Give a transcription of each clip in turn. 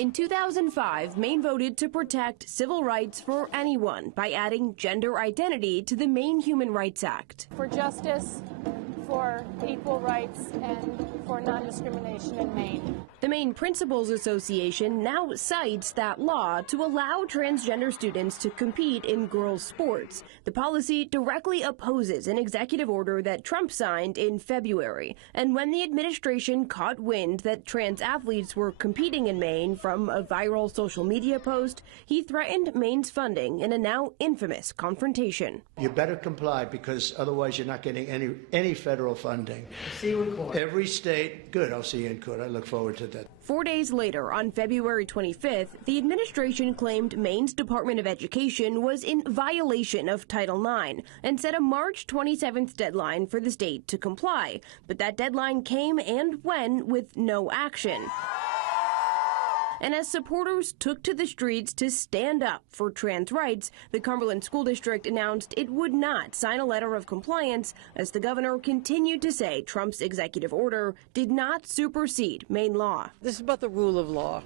In 2005, Maine voted to protect civil rights for anyone by adding gender identity to the Maine Human Rights Act. For justice, for equal rights, and for non-discrimination in Maine. The Maine Principals Association now cites that law to allow transgender students to compete in girls' sports. The policy directly opposes an executive order that Trump signed in February. And when the administration caught wind that trans athletes were competing in Maine from a viral social media post, he threatened Maine's funding in a now infamous confrontation. You better comply, because otherwise you're not getting any federal funding. See you in court. Every state, good, I'll see you in court. I look forward to that. 4 days later, on February 25th, the administration claimed Maine's Department of Education was in violation of Title IX and set a March 27th deadline for the state to comply. But that deadline came and went with no action. And as supporters took to the streets to stand up for trans rights, the Cumberland School District announced it would not sign a letter of compliance as the governor continued to say Trump's executive order did not supersede Maine law. This is about the rule of law,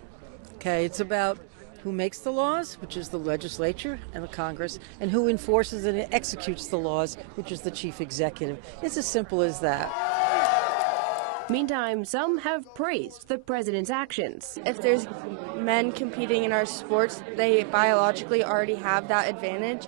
okay? It's about who makes the laws, which is the legislature and the Congress, and who enforces and executes the laws, which is the chief executive. It's as simple as that. Meantime, some have praised the president's actions. If there's men competing in our sports, they biologically already have that advantage,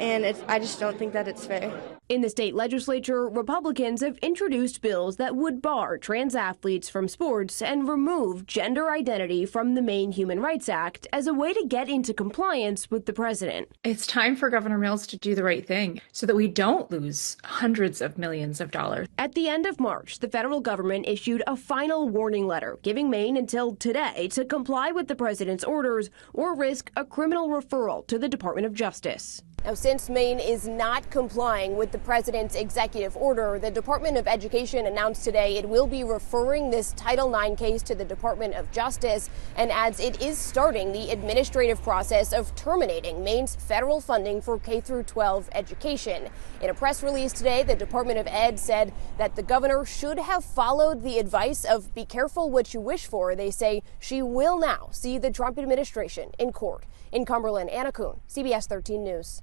and I just don't think that it's fair. In the state legislature, Republicans have introduced bills that would bar trans athletes from sports and remove gender identity from the Maine Human Rights Act as a way to get into compliance with the president. It's time for Governor Mills to do the right thing so that we don't lose hundreds of millions of dollars. At the end of March, the federal government issued a final warning letter giving Maine until today to comply with the president's orders or risk a criminal referral to the Department of Justice. Now, since Maine is not complying with the president's executive order, the Department of Education announced today it will be referring this Title IX case to the Department of Justice and adds it is starting the administrative process of terminating Maine's federal funding for K-12 education. In a press release today, the Department of Ed said that the governor should have followed the advice of be careful what you wish for. They say she will now see the Trump administration in court. In Cumberland, Anna Kuhn, CBS 13 News.